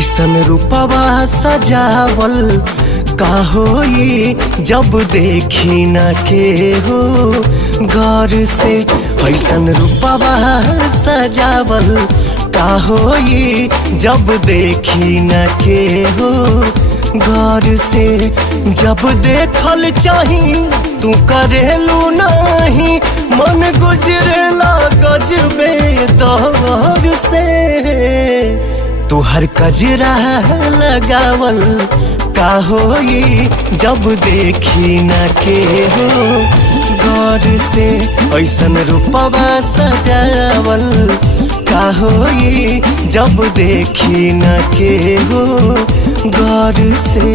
ऐसन रूपवा सजावल का होई जब देखी न के हो गौर से। ऐसन रूपवा सजावल का होई जब देखी न के हो गौर से। जब देखल चाही तू करेलू नहीं, मन गुजरेला गजबे दौर से। तू हर कजरा लगावल का होई जब देखी न के हो गौर से। ऐसन रूपवा सजावल का होई जब देखी न के हो गौर से।